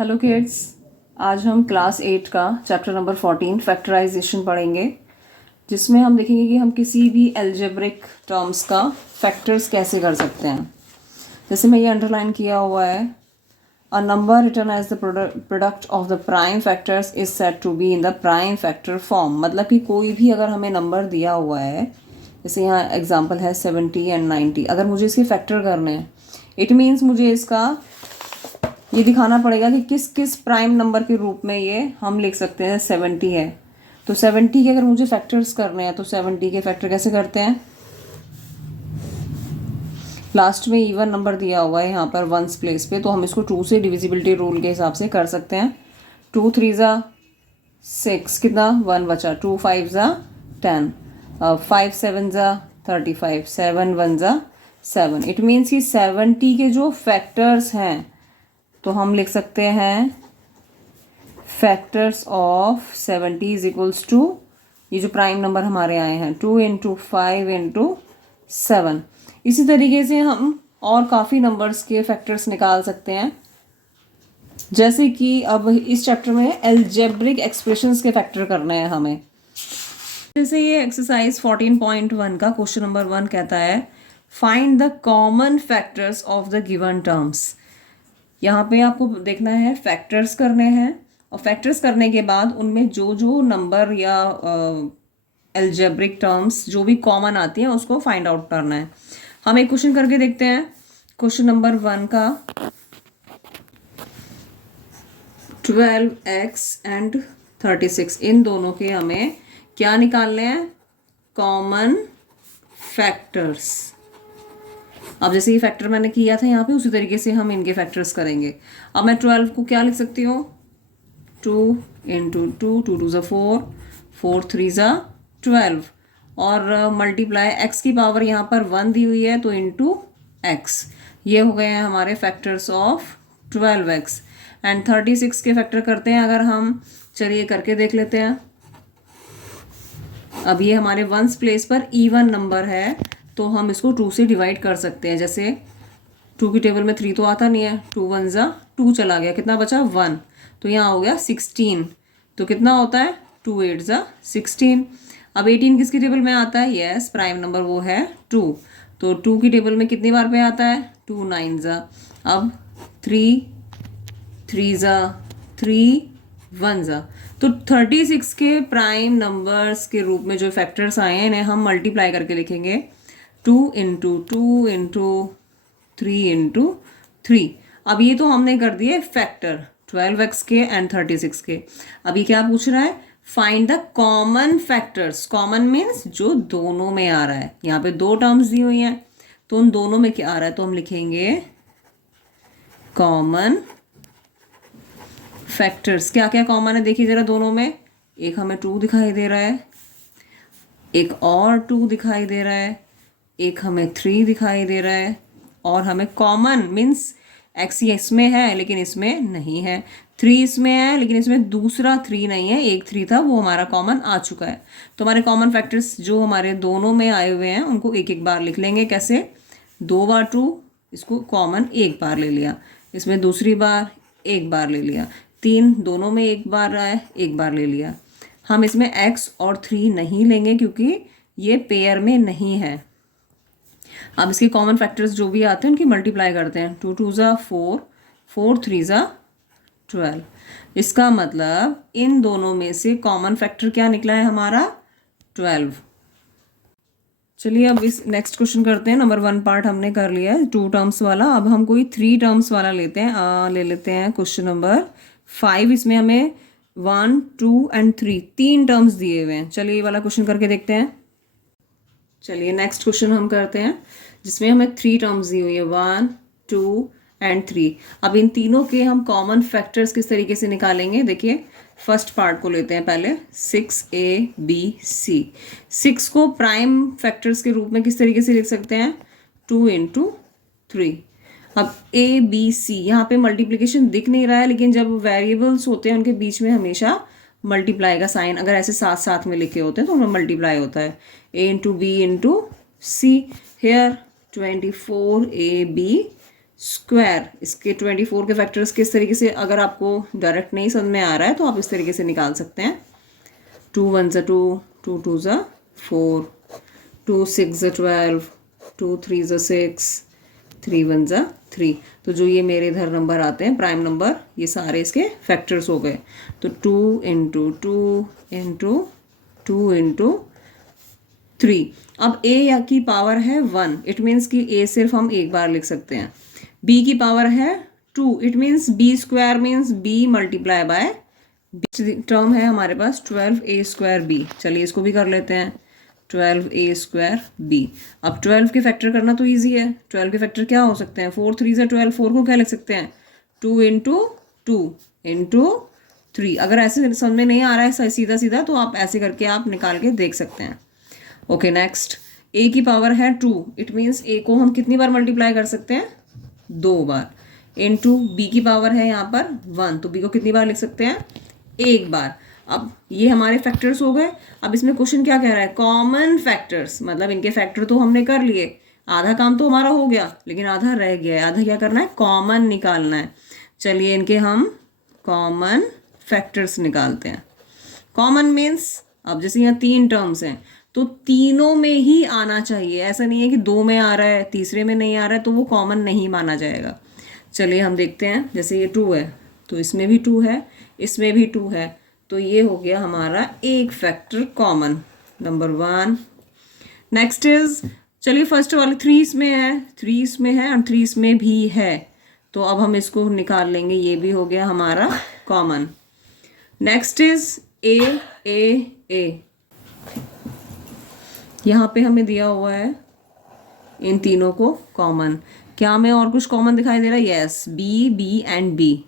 Hello kids, आज हम class 8 का चैप्टर नंबर 14 फैक्टराइजेशन पढ़ेंगे, जिसमें हम देखेंगे कि हम किसी भी एल्जेब्रिक टर्म्स का फैक्टर्स कैसे कर सकते हैं। जैसे मैं ये अंडरलाइन किया हुआ है, a number written as the product of the prime factors is said to be in the prime factor form. मतलब कि कोई भी अगर हमें नंबर दिया हुआ है, जैसे यहाँ एग्जांपल है 70 एंड 90, अगर मुझे इसके फैक्टर करने हैं, इट मीन्स मुझे इसका ये दिखाना पड़ेगा कि किस किस प्राइम नंबर के रूप में ये हम लिख सकते हैं। 70 है तो 70 के अगर मुझे फैक्टर्स करने हैं तो 70 के फैक्टर कैसे करते हैं। लास्ट में इवन नंबर दिया हुआ है यहाँ पर वंस प्लेस पे, तो हम इसको 2 से डिविजिबिलिटी रूल के हिसाब से कर सकते हैं। 2 3 ज़ा 6, कितना 1 बचा, 2 5 ज़ा 10, 5 7 ज़ा 35, 7 1 ज़ा 7। इट मीन्स कि 70 के जो फैक्टर्स हैं तो हम लिख सकते हैं factors of 70 is equals to, ये जो प्राइम नंबर हमारे आए हैं, 2 इंटू 5 इंटू 7। इसी तरीके से हम और काफ़ी नंबर्स के फैक्टर्स निकाल सकते हैं। जैसे कि अब इस चैप्टर में एल्जेब्रिक एक्सप्रेशंस के फैक्टर करने हैं हमें। जैसे ये एक्सरसाइज 14.1 का क्वेश्चन नंबर 1 कहता है, find the common factors of the given terms. यहाँ पे आपको देखना है फैक्टर्स करने हैं, और फैक्टर्स करने के बाद उनमें जो जो नंबर या एल्जेब्रिक टर्म्स जो भी कॉमन आती हैं उसको फाइंड आउट करना है। हम एक क्वेश्चन करके देखते हैं। क्वेश्चन नंबर 1 का 12x एंड 36, इन दोनों के हमें क्या निकालने हैं, कॉमन फैक्टर्स। अब जैसे ये फैक्टर मैंने किया था यहाँ पे, उसी तरीके से हम इनके फैक्टर्स करेंगे। अब मैं 12 को क्या लिख सकती हूँ, 2 इंटू 2, 2 2 ज़ा 4, 4 3 ज़ा 12, और मल्टीप्लाई x की पावर यहाँ पर 1 दी हुई है तो इंटू x। ये हो गए हैं हमारे फैक्टर्स ऑफ 12x। एंड 36 के फैक्टर करते हैं अगर हम, चलिए करके देख लेते हैं। अब ये हमारे वंस प्लेस पर इवन नंबर है तो हम इसको 2 से डिवाइड कर सकते हैं। जैसे 2 की टेबल में 3 तो आता नहीं है, 2 1 ज़ा 2 चला गया, कितना बचा 1, तो यहाँ हो गया 16। तो कितना होता है 2 8 ज़ा 16। अब 18 किसकी टेबल में आता है, यस प्राइम नंबर वो है 2, तो 2 की टेबल में कितनी बार पे आता है 2 9 ज़ा। अब 3 3 ज़ा 3 1 ज़ा। तो 36 के प्राइम नंबर्स के रूप में जो फैक्टर्स आए हैं इन्हें हम मल्टीप्लाई करके लिखेंगे, 2 इंटू 2 इंटू 3 इंटू 3। अब ये तो हमने कर दिए फैक्टर 12x के एंड 36 के। अब ये क्या पूछ रहा है, find the common factors. Common means जो दोनों में आ रहा है। यहाँ पे 2 टर्म्स दी हुई हैं तो उन दोनों में क्या आ रहा है, तो हम लिखेंगे कॉमन फैक्टर्स। क्या क्या कॉमन है देखिए जरा दोनों में, एक हमें 2 दिखाई दे रहा है, एक और 2 दिखाई दे रहा है, एक हमें 3 दिखाई दे रहा है, और हमें कॉमन मीन्स x इसमें है लेकिन इसमें नहीं है, 3 इसमें है लेकिन इसमें दूसरा 3 नहीं है, एक 3 था वो हमारा कॉमन आ चुका है। तो हमारे कॉमन फैक्टर्स जो हमारे दोनों में आए हुए हैं उनको एक एक बार लिख लेंगे। कैसे, 2 बार 2, इसको कॉमन एक बार ले लिया, इसमें दूसरी बार एक बार ले लिया, 3 दोनों में एक बार आए एक बार ले लिया। हम इसमें x और 3 नहीं लेंगे क्योंकि ये पेयर में नहीं है। अब इसके कॉमन फैक्टर्स जो भी आते हैं उनकी मल्टीप्लाई करते हैं, 2 2 ज़ा 4, 4 3 ज़ा 12। इसका मतलब इन दोनों में से कॉमन फैक्टर क्या निकला है हमारा 12। चलिए अब इस नेक्स्ट क्वेश्चन करते हैं। नंबर 1 पार्ट हमने कर लिया है 2 टर्म्स वाला। अब हम कोई 3 टर्म्स वाला लेते हैं। ले लेते हैं क्वेश्चन नंबर 5। इसमें हमें 1 2 एंड 3 टर्म्स दिए हुए हैं। चलिए ये वाला क्वेश्चन करके देखते हैं। चलिए नेक्स्ट क्वेश्चन हम करते हैं जिसमें हमें 3 टर्म्स दी हुई है, 1 2 एंड 3। अब इन तीनों के हम कॉमन फैक्टर्स किस तरीके से निकालेंगे, देखिए फर्स्ट पार्ट को लेते हैं पहले, 6abc। 6 को प्राइम फैक्टर्स के रूप में किस तरीके से लिख सकते हैं, 2 इंटू 3। अब a b c यहाँ पे मल्टीप्लिकेशन दिख नहीं रहा है, लेकिन जब वेरिएबल्स होते हैं उनके बीच में हमेशा मल्टीप्लाई का साइन अगर ऐसे साथ साथ में लिखे होते हैं तो उनमें मल्टीप्लाई होता है, a into b into c। Here 24ab square, इसके 24 के फैक्टर्स किस तरीके से, अगर आपको डायरेक्ट नहीं समझ में आ रहा है तो आप इस तरीके से निकाल सकते हैं। 2 1 ज़ा 2, 2 2 ज़ा 4, 2 6 ज़ा 12, 2 3 ज़ा 6, 3 1 ज़ा 3। तो जो ये मेरे इधर नंबर आते हैं प्राइम नंबर, ये सारे इसके फैक्टर्स हो गए। तो 2 इंटू 2 इंटू 2 इंटू 3। अब a की पावर है 1, इट मीन्स कि a सिर्फ हम एक बार लिख सकते हैं। b की पावर है 2, it means b square means b multiply by term है हमारे पास 12a स्क्वायर b। चलिए इसको भी कर लेते हैं, 12a स्क्वायर b। अब 12 के फैक्टर करना तो ईजी है। 12 के फैक्टर क्या हो सकते हैं, 4 3 ज़ा 12, 4 को क्या लिख सकते हैं, 2 इंटू 2 इंटू 3। अगर ऐसे समझ में नहीं आ रहा है सीधा सीधा तो आप ऐसे करके आप निकाल के देख सकते हैं। ओके नेक्स्ट, a की पावर है 2, इट मीन्स a को हम कितनी बार मल्टीप्लाई कर सकते हैं, 2 बार। इनटू b की पावर है यहाँ पर 1, तो b को कितनी बार लिख सकते हैं, एक बार। अब ये हमारे फैक्टर्स हो गए। अब इसमें क्वेश्चन क्या कह रहा है, कॉमन फैक्टर्स, मतलब इनके फैक्टर तो हमने कर लिए, आधा काम तो हमारा हो गया लेकिन आधा रह गया है। आधा क्या करना है, कॉमन निकालना है। चलिए इनके हम कॉमन फैक्टर्स निकालते हैं। कॉमन मीन्स, अब जैसे यहाँ 3 टर्म्स हैं तो तीनों में ही आना चाहिए, ऐसा नहीं है कि 2 में आ रहा है तीसरे में नहीं आ रहा है तो वो कॉमन नहीं माना जाएगा। चलिए हम देखते हैं, जैसे ये 2 है तो इसमें भी 2 है, इसमें भी 2 है, तो ये हो गया हमारा एक factor common, number 1। Next is, चलिए फर्स्ट वाले 3 इसमें है, 3 इसमें है और 3 इसमें भी है, तो अब हम इसको निकाल लेंगे, ये भी हो गया हमारा कॉमन। नेक्स्ट इज ए ए ए, यहाँ पे हमें दिया हुआ है इन तीनों को कॉमन। क्या हमें और कुछ कॉमन दिखाई दे रहा है, yes, b b and b.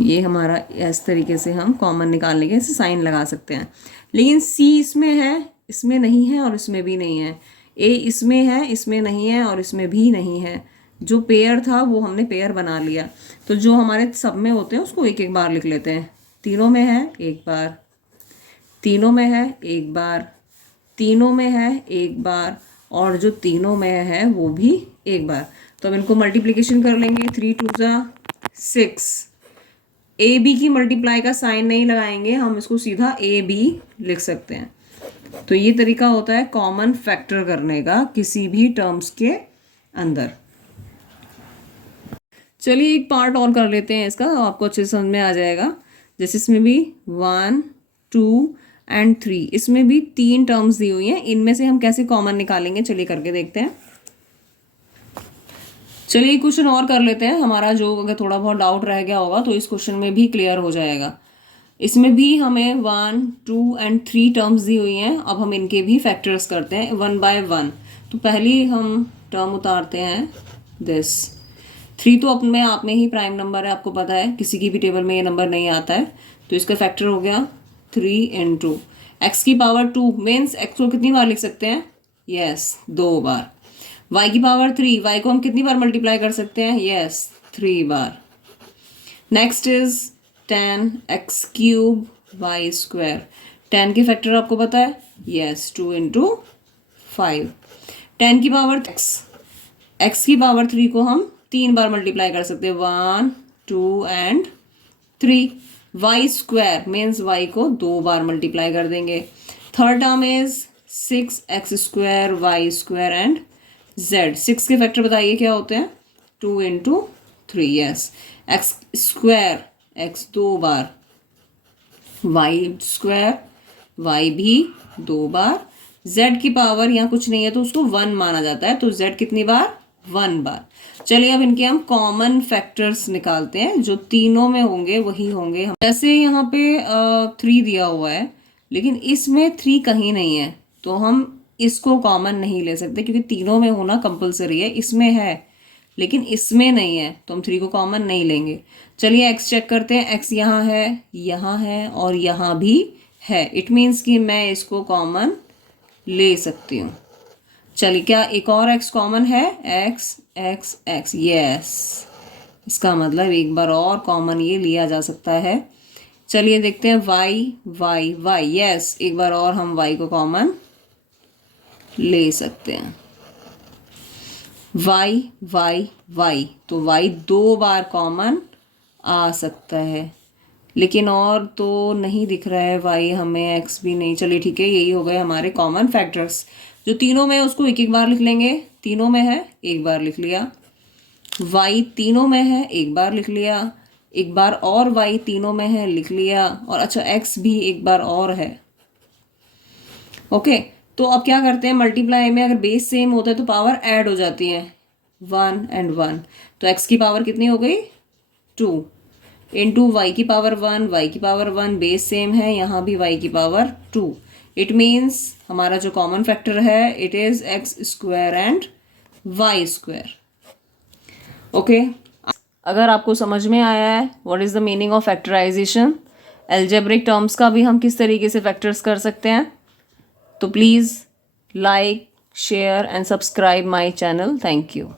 ये हमारा इस तरीके से हम कॉमन निकालने के इसे साइन लगा सकते हैं। लेकिन सी इसमें है, इसमें नहीं है और इसमें भी नहीं है। ए इसमें है, इसमें नहीं है और इसमें भी नहीं है। जो पेयर था वो हमने पेयर बना लिया, तो जो हमारे सब में होते हैं उसको एक एक बार लिख लेते हैं। तीनों में है एक बार, तीनों में है एक बार, तीनों में है एक बार, और जो तीनों में है वो भी एक बार। तो अब इनको मल्टीप्लिकेशन कर लेंगे, 3 2 ज़ा 6। ए बी की मल्टीप्लाई का साइन नहीं लगाएंगे, हम इसको सीधा ए बी लिख सकते हैं। तो ये तरीका होता है कॉमन फैक्टर करने का किसी भी टर्म्स के अंदर। चलिए एक पार्ट और कर लेते हैं इसका, आपको अच्छे से समझ में आ जाएगा। जैसे इसमें भी 1 2 एंड 3, इसमें भी 3 टर्म्स दी हुई हैं, इनमें से हम कैसे कॉमन निकालेंगे, चलिए करके देखते हैं। चलिए क्वेश्चन और कर लेते हैं, हमारा जो अगर थोड़ा बहुत डाउट रह गया होगा तो इस क्वेश्चन में भी क्लियर हो जाएगा। इसमें भी हमें 1 2 एंड 3 टर्म्स दी हुई हैं। अब हम इनके भी फैक्टर्स करते हैं 1 बाय 1। तो पहली हम टर्म उतारते हैं दिस 3, तो अपने आप में ही प्राइम नंबर है, आपको पता है किसी की भी टेबल में ये नंबर नहीं आता है, तो इसका फैक्टर हो गया 3 इंटू एक्स की पावर 2, मीन्स एक्स को कितनी बार लिख सकते हैं, यस 2 बार। y की पावर 3, y को हम कितनी बार मल्टीप्लाई कर सकते हैं, यस 3 बार। Next is 10 x cube y square, 10 के फैक्टर आपको पता है, यस 2 इंटू 5। 10 की पावर x की पावर 3 को हम 3 बार मल्टीप्लाई कर सकते हैं, 1 2 and 3। Y square means y को 2 बार मल्टीप्लाई कर देंगे। Third term is 6 x square y square and z। 6 के फैक्टर बताइए क्या होते हैं, 2 into 3, yes. X square x 2 बार, वाई स्क्वायर y भी 2 बार, z की पावर यहाँ कुछ नहीं है तो उसको 1 माना जाता है, तो z कितनी बार, 1 बार। चलिए अब इनके हम कॉमन फैक्टर्स निकालते हैं, जो तीनों में होंगे वही होंगे। जैसे यहाँ पे 3 दिया हुआ है लेकिन इसमें 3 कहीं नहीं है, तो हम इसको कॉमन नहीं ले सकते क्योंकि तीनों में होना कंपलसरी है। इसमें है लेकिन इसमें नहीं है, तो हम 3 को कॉमन नहीं लेंगे। चलिए x चेक करते हैं, x यहाँ है और यहाँ भी है, इट मीन्स कि मैं इसको कॉमन ले सकती हूँ। चलिए क्या एक और x कॉमन है, x x x, यस, इसका मतलब एक बार और कॉमन ये लिया जा सकता है। चलिए देखते हैं y y y, यस एक बार और हम y को कॉमन ले सकते हैं। वाई वाई वाई, तो वाई 2 बार कॉमन आ सकता है, लेकिन और तो नहीं दिख रहा है वाई हमें, एक्स भी नहीं। चलिए ठीक है, यही हो गए हमारे कॉमन फैक्टर्स। जो तीनों में है उसको एक एक बार लिख लेंगे। तीनों में है एक बार लिख लिया, वाई तीनों में है एक बार लिख लिया, एक बार और वाई तीनों में है लिख लिया, और अच्छा एक्स भी एक बार और है। ओके, तो अब क्या करते हैं, मल्टीप्लाई में अगर बेस सेम होता है तो पावर ऐड हो जाती है, 1 एंड 1। तो एक्स की पावर कितनी हो गई, 2 इंटू वाई की पावर 1, वाई की पावर 1, बेस सेम है, यहाँ भी वाई की पावर 2। इट मीन्स हमारा जो कॉमन फैक्टर है it is x square and y square. Okay, अगर आपको समझ में आया है what is the meaning of factorization, algebraic terms का भी हम किस तरीके से फैक्टर्स कर सकते हैं, तो please like share and subscribe my channel. Thank you.